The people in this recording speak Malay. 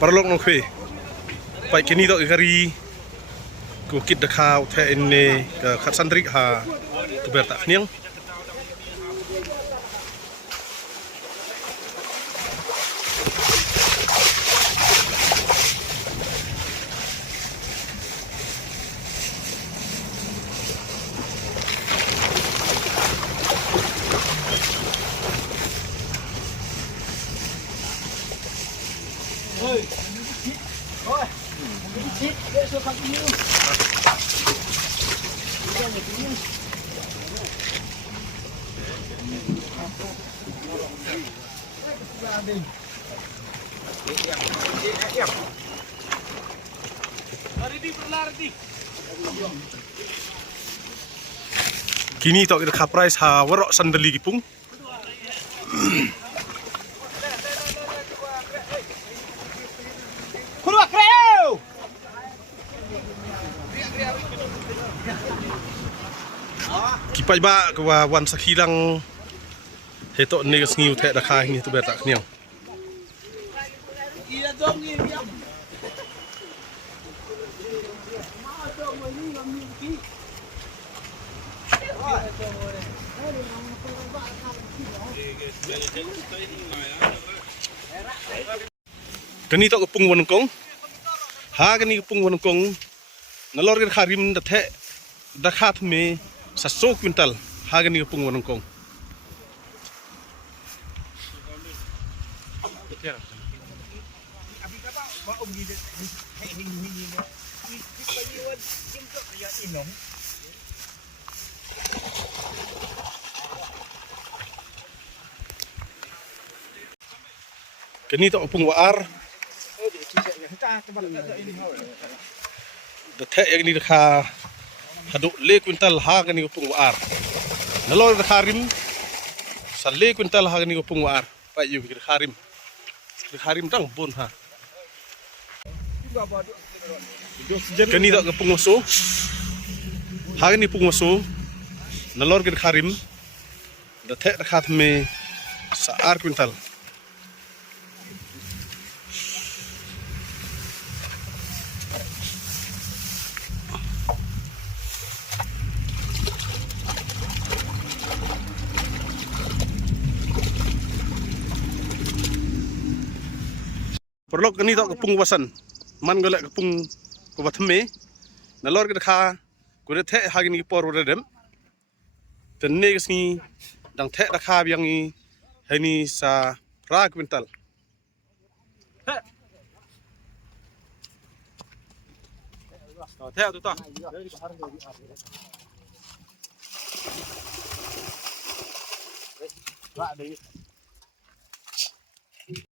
Parlok nong khwai. Pai kini tok kari ku kit dekhau the ini ke khat santrik ha Tuber Tahkhniang. Kini tok kita price ha warok sandali gipung. Kipai ba ke wan sakhilang hetok ni ngiu the dakha ni Tuber Tahkhniang. Kani tok kepung wanengkong. Ha kani kepung wanengkong. Nalor ke kharim dathe dakhat me 100 kwintal ha kani kepung wanengkong. Kini tok kepung waar. Dathe yang ni dekha haduk le kwintal ha kani kepung waar. Nalor kharim sa le kwintal ha kani kepung waar. Pa yu kharim. Kharim tang bon ha. Kani tok kepung maso. Ha kani kepung maso. Nalor kharim dathe dekhat me sa ar kwintal. Perlok kani tok kepung wasan man golek kepung ko bathme nalor ke kha ko the hagini por redem tenne kesni dang the rakha biang ni hani sa ra kwintal the tu ta